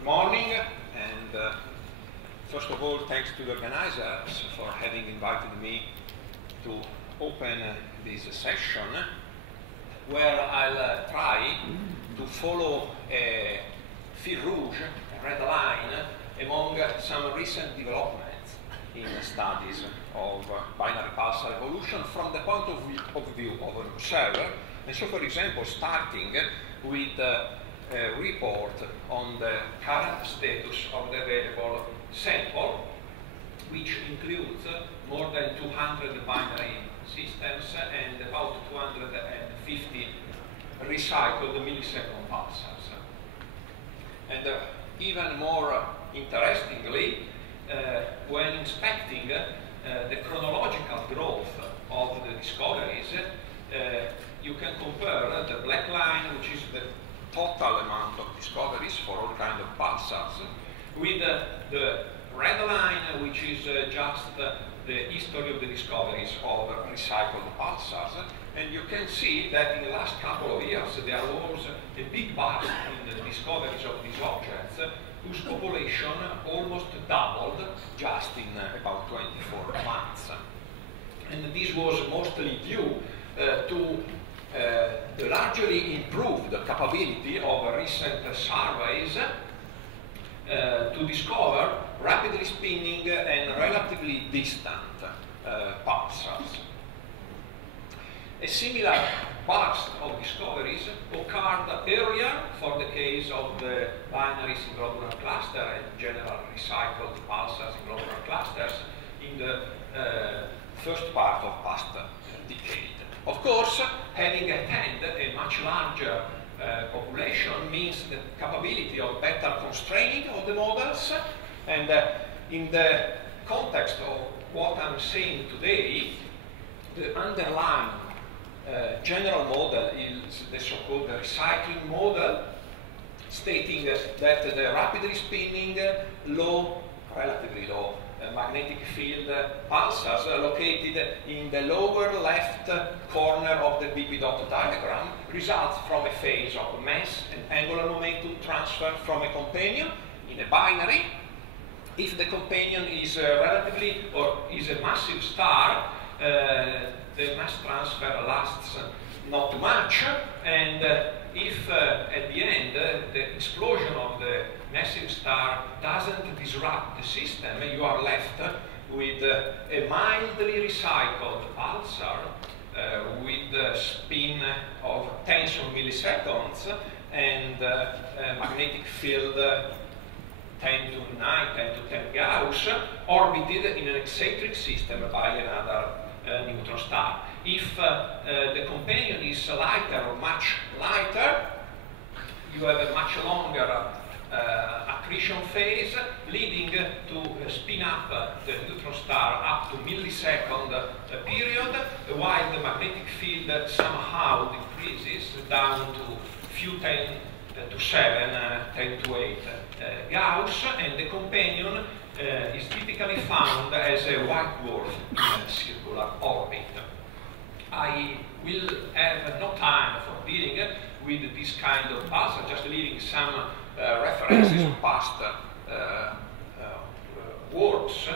Good morning, and first of all, thanks to the organizers for having invited me to open this session, where I'll try to follow a fil rouge, a red line, among some recent developments in studies of binary pulsar evolution from the point of view of an observer. And so, for example, starting with a report on the current status of the available sample, which includes more than 200 binary systems and about 250 recycled millisecond pulsars. And even more interestingly, when inspecting the chronological growth of the discoveries, you can compare the black line, which is the total amount of discoveries for all kinds of pulsars, with the red line, which is just the history of the discoveries of recycled pulsars. And you can see that in the last couple of years there was a big burst in the discoveries of these objects, whose population almost doubled just in about 24 months. And this was mostly due to the largely improved capability of recent surveys to discover rapidly spinning and relatively distant pulsars. A similar burst of discoveries occurred earlier for the case of the binaries in globular cluster and general recycled pulsars in globular clusters in the first part of past decade. Of course, having at hand a much larger population means the capability of better constraining of the models, and in the context of what I'm saying today, the underlying general model is the so-called recycling model, stating that the rapidly spinning, relatively low magnetic field pulsars located in the lower left corner of the BB dot diagram results from a phase of mass and angular momentum transfer from a companion in a binary. If the companion is relatively or is a massive star, the mass transfer lasts not much, and if at the end the explosion of the massive star doesn't disrupt the system, you are left with a mildly recycled pulsar with a spin of tens of milliseconds and a magnetic field 10 to 9, 10 to 10 Gauss, orbited in an eccentric system by another neutron star. If the companion is lighter or much lighter, you have a much longer accretion phase, leading to spin up the neutron star up to millisecond period, while the magnetic field somehow decreases down to few 10 to 7, 10 to 8 Gauss, and the companion is typically found as a white dwarf in a circular orbit. I will have no time for dealing with this kind of pulsar, just leaving some references of past works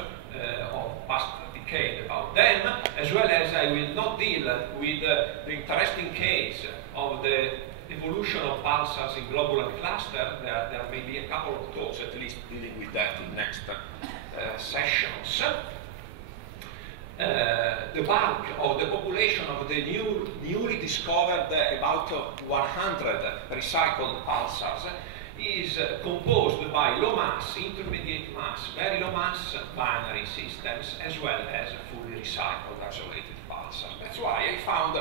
of past decade about them, as well as I will not deal with the interesting case of the evolution of pulsars in globular cluster. There may be a couple of talks at least dealing with that in next sessions. The bulk of the population of the newly discovered about 100 recycled pulsars is composed by low mass, intermediate mass, very low mass binary systems, as well as fully recycled isolated pulsars. That's why I found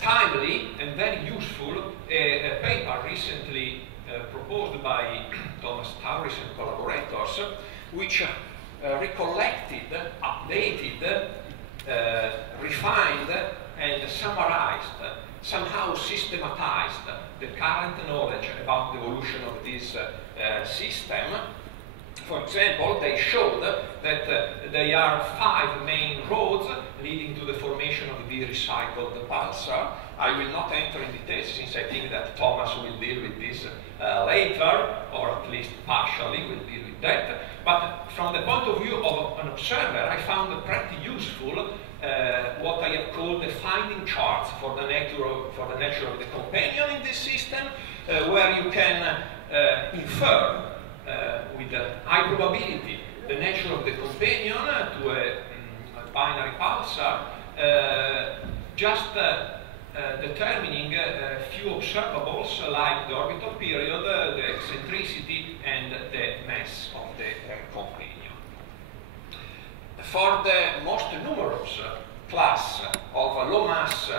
timely and very useful a paper recently proposed by Thomas Tauris and collaborators, which recollected, updated, refined, and summarized, somehow systematized the current knowledge about the evolution of this system. For example, they showed that there are 5 main roads leading to the formation of the recycled pulsar. I will not enter in details, since I think that Thomas will deal with this later, or at at least partially, we'll deal with that. But from the point of view of an observer, I found pretty useful what I have called the finding charts for the nature of the companion in this system, where you can infer with high probability the nature of the companion to a binary pulsar, just determining a few observables like the orbital period, the eccentricity, and the mass of the companion. For the most numerous class of low mass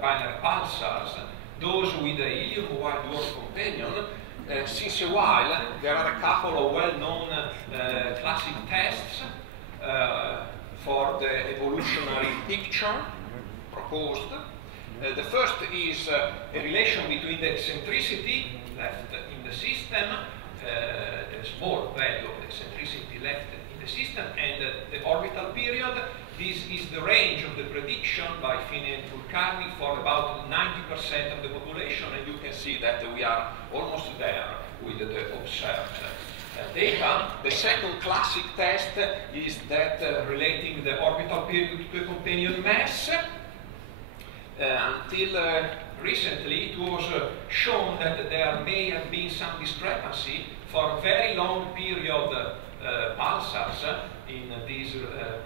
binary pulsars, those with the helium white dwarf companion, since a while there are a couple of well-known classic tests for the evolutionary picture proposed. The first is a relation between the eccentricity left in the system, the small value of eccentricity left in the system, and the orbital period. This is the range of the prediction by Finney and Kulkarni for about 90% of the population, and you can see that we are almost there with the observed data. The second classic test is that relating the orbital period to the companion mass. Until recently, it was shown that there may have been some discrepancy for very long period pulsars in this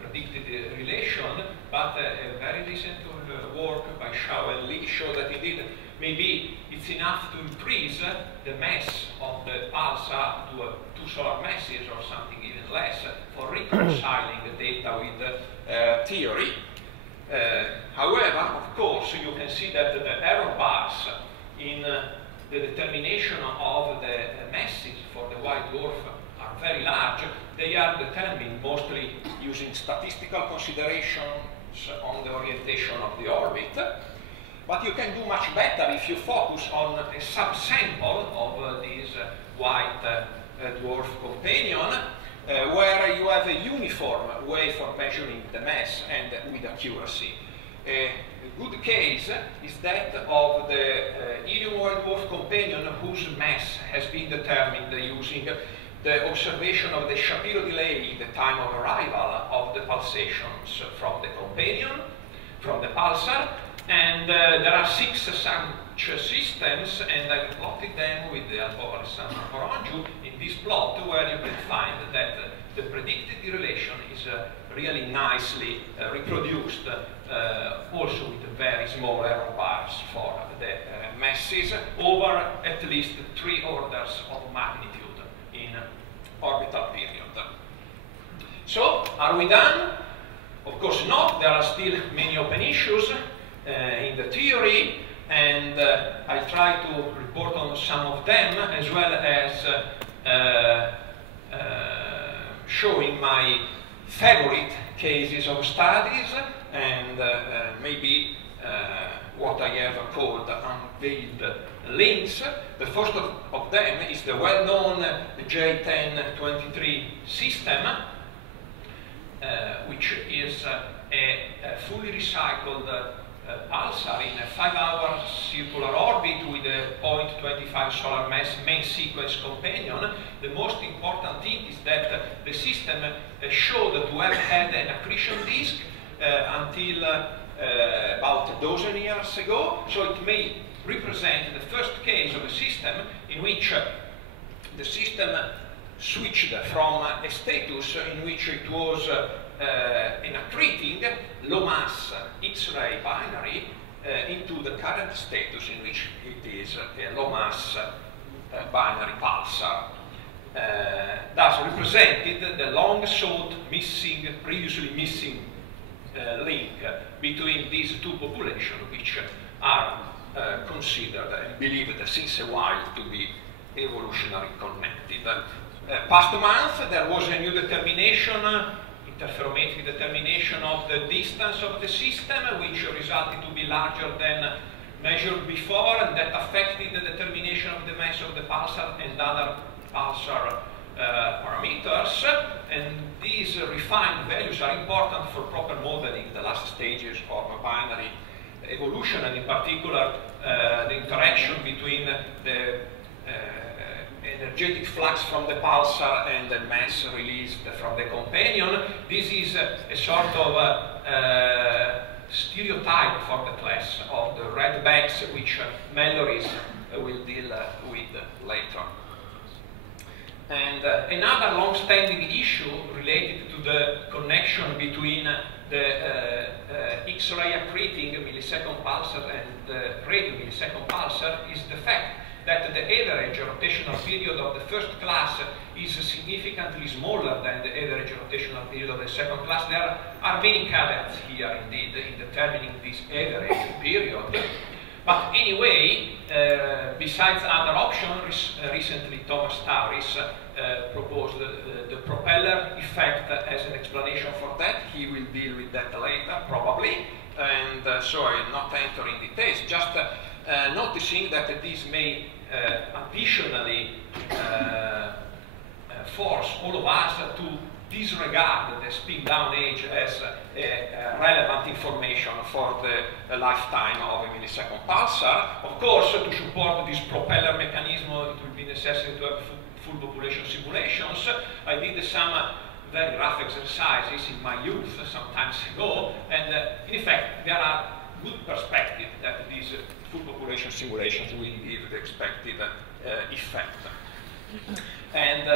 predicted relation, but a very recent work by Shao and Li showed that indeed maybe it's enough to increase the mass of the pulsar to 2 solar masses or something even less for reconciling the data with theory. However, of course, you can see that the error bars in the determination of the masses for the white dwarf are very large. They are determined mostly using statistical considerations on the orientation of the orbit. But you can do much better if you focus on a subsample of this white dwarf companion, where you have a uniform way for measuring the mass and with accuracy. A good case is that of the helium white dwarf companion whose mass has been determined using the observation of the Shapiro delay in the time of arrival of the pulsations from the companion, from the pulsar, and there are 6 such systems, and I've plotted them with the Alessandro Corongiu in this plot, where you can find that the predicted relation is really nicely reproduced, also with very small error bars for the masses, over at least 3 orders of magnitude in orbital period. So, are we done? Of course not. There are still many open issues in the theory, and I try to report on some of them, as well as showing my favorite cases of studies, and maybe what I have called unveiled links. The first of them is the well-known J1023 system, which is a fully recycled pulsar in a 5-hour circular orbit with a 0.25 solar mass main sequence companion. The most important thing is that the system showed to have had an accretion disk until about a dozen years ago, so it may represent the first case of a system in which the system switched from a status in which it was an accreting low mass X-ray binary into the current status in which it is a low mass binary pulsar. Thus represented the long sought previously missing link between these two populations, which are considered and believed since a while to be evolutionarily connected. Past month there was a new determination, interferometric determination of the distance of the system, which resulted to be larger than measured before, and that affected the determination of the mass of the pulsar and other pulsar parameters. And these refined values are important for proper modeling the last stages of binary evolution, and in particular the interaction between the energetic flux from the pulsar and the mass released from the companion. This is a sort of stereotype for the class of the red bags, which Mallory will deal with later. And another long-standing issue related to the connection between the X-ray accreting millisecond pulsar and the radio millisecond pulsar is the fact that the average rotational period of the first class is significantly smaller than the average rotational period of the second class. There are many caveats here, indeed, in determining this average period. But anyway, besides other options, recently Thomas Tauris proposed the propeller effect as an explanation for that. He will deal with that later, probably. And so I will not enter in details, just noticing that this may additionally force all of us to disregard the spin down age as relevant information for the lifetime of a millisecond pulsar. Of course, to support this propeller mechanism, it will be necessary to have full population simulations. I did some very rough exercises in my youth some times ago, and in fact, there are good perspectives that these full population simulations will give the expected effect. And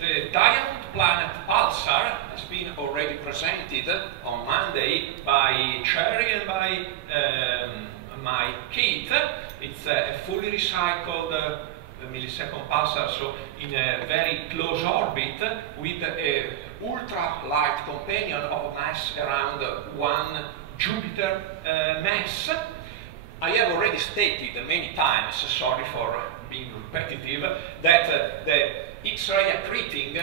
the diamond planet pulsar has been already presented on Monday by Cherry and by my kit. It's a fully recycled millisecond pulsar, so in a very close orbit with an ultra-light companion of mass around 1 Jupiter mass. I have already stated many times, sorry for being repetitive, that the X-ray accreting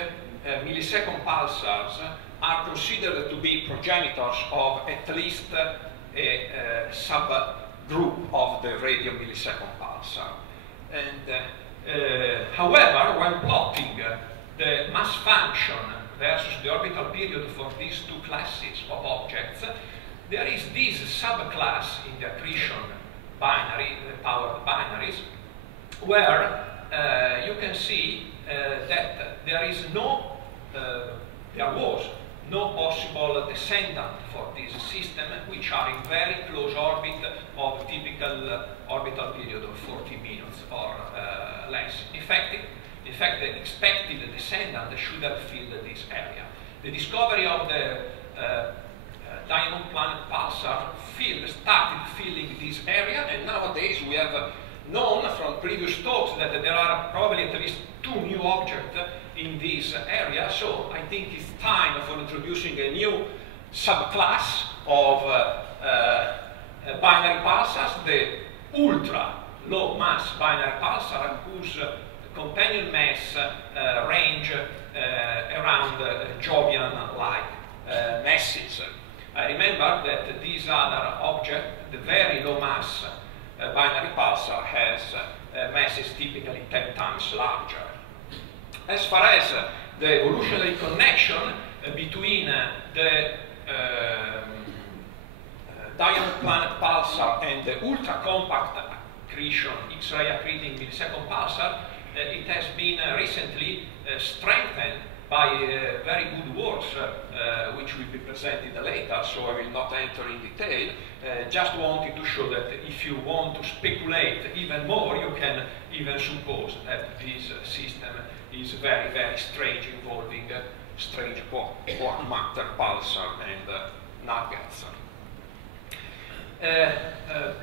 millisecond pulsars are considered to be progenitors of at least a subgroup of the radio millisecond pulsar. And however, when plotting the mass function versus the orbital period for these two classes of objects, there is this subclass in the accretion binary, the powered binaries, where you can see that there was no possible descendant for this system, which are in very close orbit of typical orbital period of 40 minutes or less. In fact, the expected descendant should have filled this area. The discovery of the diamond planet pulsar started filling this area, and nowadays we have known from previous talks that there are probably at least 2 new objects in this area. So I think it's time for introducing a new subclass of binary pulsars, the ultra low mass binary pulsar, whose companion mass range around Jovian-like masses. I remember that these other objects, the very low mass binary pulsar, has masses typically 10 times larger. As far as the evolutionary connection between the diamond planet pulsar and the ultra-compact accretion X-ray accreting millisecond pulsar, it has been recently strengthened by very good works, which will be presented later, so I will not enter in detail. Just wanted to show that if you want to speculate even more, you can even suppose that this system is very, very strange, involving strange quark matter pulsar and nuggets.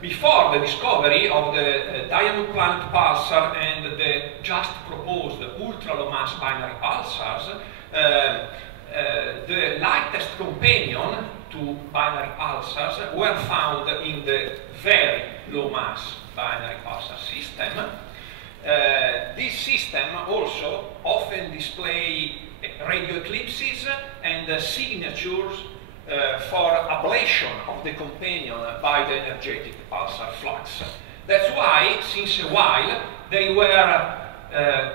Before the discovery of the diamond planet pulsar and the just proposed ultra-low mass binary pulsars, the lightest companion to binary pulsars were found in the very low mass binary pulsar system. This system also often display radio eclipses and signatures for ablation of the companion by the energetic pulsar flux. That's why, since a while, they were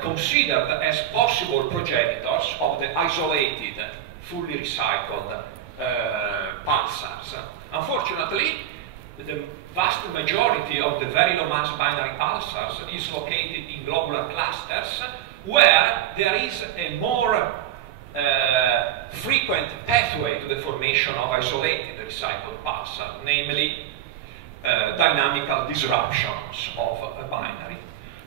considered as possible progenitors of the isolated, fully recycled pulsars. Unfortunately, the vast majority of the very low mass binary pulsars is located in globular clusters, where there is a more frequent pathway to the formation of isolated recycled pulsar, namely dynamical disruptions of a binary.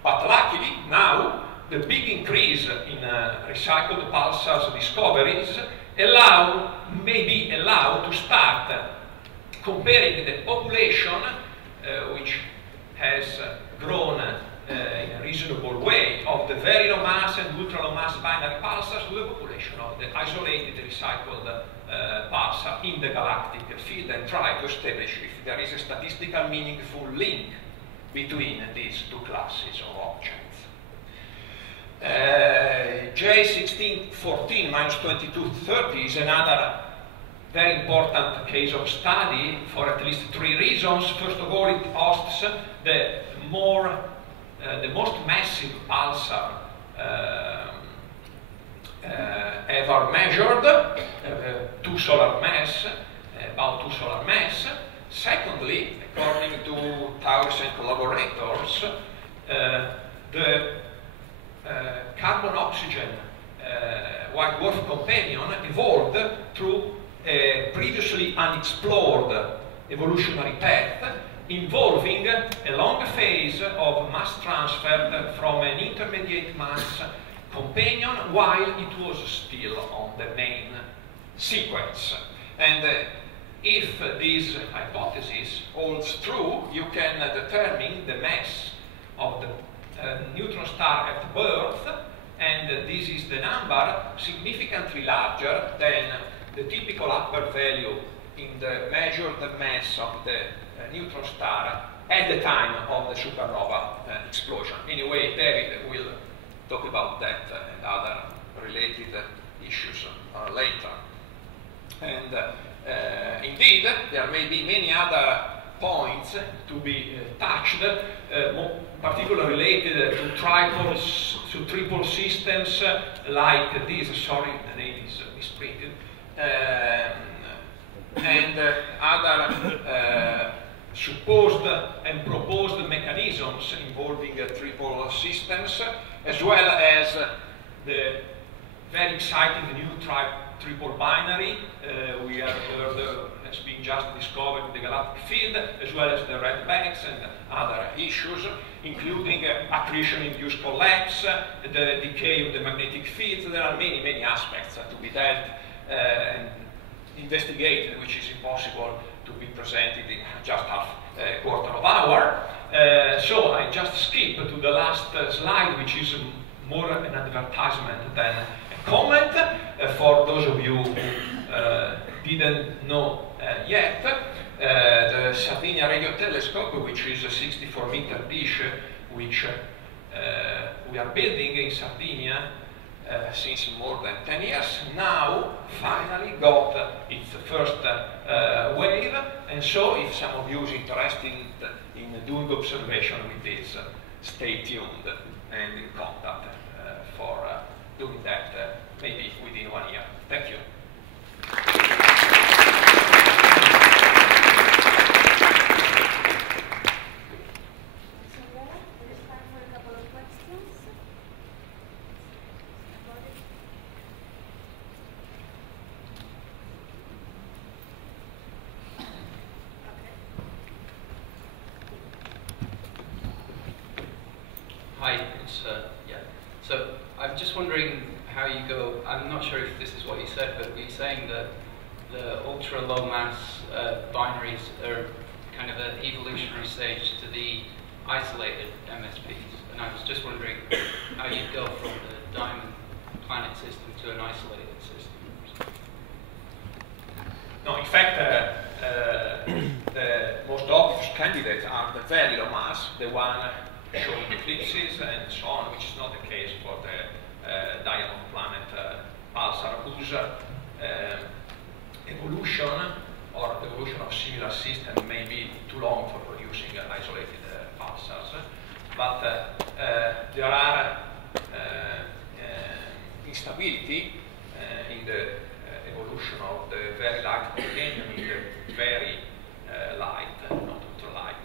But luckily, now, the big increase in recycled pulsars discoveries maybe allow to start comparing the population, which has grown in a reasonable way, of the very low mass and ultra low mass binary pulsars with the population of the isolated recycled pulsar in the galactic field, and try to establish if there is a statistical meaningful link between these two classes of objects. J1614 minus 2230 is another very important case of study for at least 3 reasons. First of all, it hosts the most massive pulsar ever measured, about 2 solar mass. Secondly, according to Taurus and collaborators, the carbon-oxygen white dwarf companion evolved through a previously unexplored evolutionary path involving a long phase of mass transfer from an intermediate mass companion while it was still on the main sequence. And if this hypothesis holds true, you can determine the mass of the neutron star at birth, and this is the number significantly larger than the typical upper value in the measured mass of the neutron star at the time of the supernova explosion. Anyway, David will talk about that and other related issues later. And indeed, there may be many other points to be touched, particularly related to triples, to triple systems like this. Sorry, the name is misprinted. And other supposed and proposed mechanisms involving triple systems, as well as the very exciting new triple binary we have heard has been just discovered in the galactic field, as well as the red banks and other issues, including accretion-induced collapse, the decay of the magnetic fields. There are many, many aspects to be dealt and investigated, which is impossible to be presented in just half a quarter of hour. So I just skip to the last slide, which is more an advertisement than a comment for those of you who didn't know yet. The Sardinia Radio Telescope, which is a 64-meter dish, which we are building in Sardinia since more than 10 years, now finally got its first wave, and so if some of you is interested in doing observation with this, stay tuned and in contact for doing that maybe within 1 year. Thank you. Hi, so I'm just wondering how you go, I'm not sure if this is what you said, but were you saying that the ultra low mass binaries are kind of an evolutionary stage to the isolated MSPs? And I was just wondering how you go from the diamond planet system to an isolated system. No, in fact, the most obvious candidates are the very low mass, the one showing eclipses and so on, which is not the case for the diamond planet pulsar, whose evolution or evolution of similar system may be too long for producing isolated pulsars. But there are instability in the evolution of the very light companion in the very light, not ultralight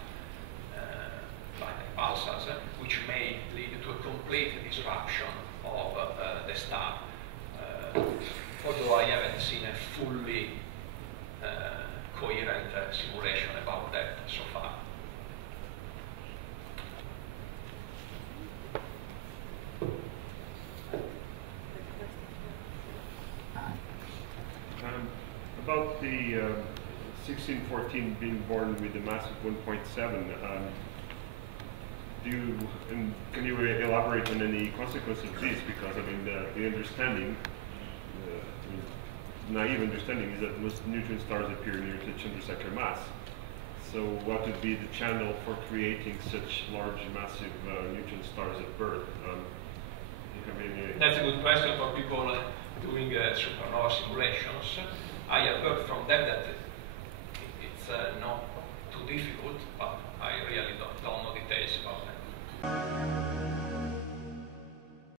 1614 being born with a mass of 1.7, can you elaborate on any consequences of this? Because I mean, the understanding, naive understanding, is that most neutron stars appear near the Chandrasekhar mass. So what would be the channel for creating such large, massive neutron stars at birth? That's a good question for people doing supernova simulations. I have heard from them that it's not too difficult, but I really